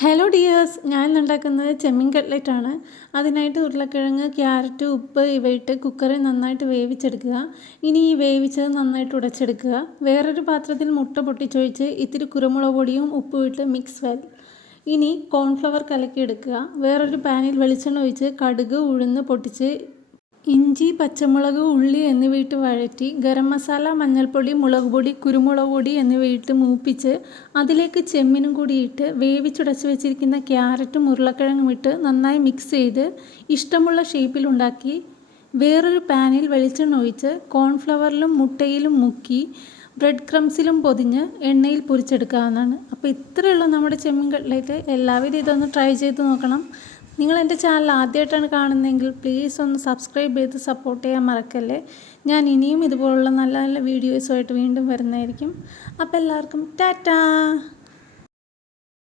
Hello dears, ഞാൻ ഉണ്ടാക്കുന്നത് ചെമ്മീൻ cutlet ആണ്. അതിനായിട്ട് ഉരുളക്കിഴങ്ങ്, ക്യാരറ്റ്, ഉപ്പ് ഇവയിട്ട് കുക്കറിൽ നന്നായിട്ട് വേവിച്ചെടുക്കുക. ഇനി ഈ വേവിച്ചത് നന്നായിട്ട് ഉടച്ചെടുക്കുക. വേറൊരു പാത്രത്തിൽ മുട്ട പൊട്ടിച്ചൊഴിച്ച് ഇത്തിരി കുരുമുളക് പൊടിയും ഉപ്പും ഇട്ട് മിക്സ് വെൽ. ഇനി കോൺഫ്ലവർ കലക്കിയെടുക്കുക. വേറൊരു പാനിൽ വെളിച്ചെണ്ണ ഒഴിച്ച് കടുക്, ഉഴുന്ന് പൊട്ടിച്ച് ഇഞ്ചി, പച്ചമുളക്, ഉള്ളി എന്നിവയിട്ട് വഴറ്റി ഗരം മസാല, മഞ്ഞൾപ്പൊടി, മുളക് പൊടി, കുരുമുളക് പൊടി എന്നിവയിട്ട് മൂപ്പിച്ച് അതിലേക്ക് ചെമ്മീനും കൂടി ഇട്ട് വേവിച്ചുടച്ച് വെച്ചിരിക്കുന്ന ക്യാരറ്റും ഉരുളക്കിഴങ്ങും ഇട്ട് നന്നായി മിക്സ് ചെയ്ത് ഇഷ്ടമുള്ള ഷേപ്പിലുണ്ടാക്കി വേറൊരു പാനിൽ വെളിച്ചെണ്ണ ഒഴിച്ച് കോൺഫ്ലവറിലും മുട്ടയിലും മുക്കി ബ്രെഡ് ക്രംസിലും പൊതിഞ്ഞ് എണ്ണയിൽ പൊരിച്ചെടുക്കാവുന്നതാണ്. അപ്പോൾ ഇത്രയുള്ള നമ്മുടെ ചെമ്മീൻ കട്ട്ലറ്റ്. എല്ലാവരും ഇതൊന്ന് ട്രൈ ചെയ്ത് നോക്കണം. നിങ്ങൾ എൻ്റെ ചാനൽ ആദ്യമായിട്ടാണ് കാണുന്നതെങ്കിൽ പ്ലീസ് ഒന്ന് സബ്സ്ക്രൈബ് ചെയ്ത് സപ്പോർട്ട് ചെയ്യാൻ മറക്കല്ലേ. ഞാൻ ഇനിയും ഇതുപോലുള്ള നല്ല നല്ല വീഡിയോസുമായിട്ട് വീണ്ടും വരുന്നതായിരിക്കും. അപ്പോൾ എല്ലാവർക്കും ടാറ്റാ.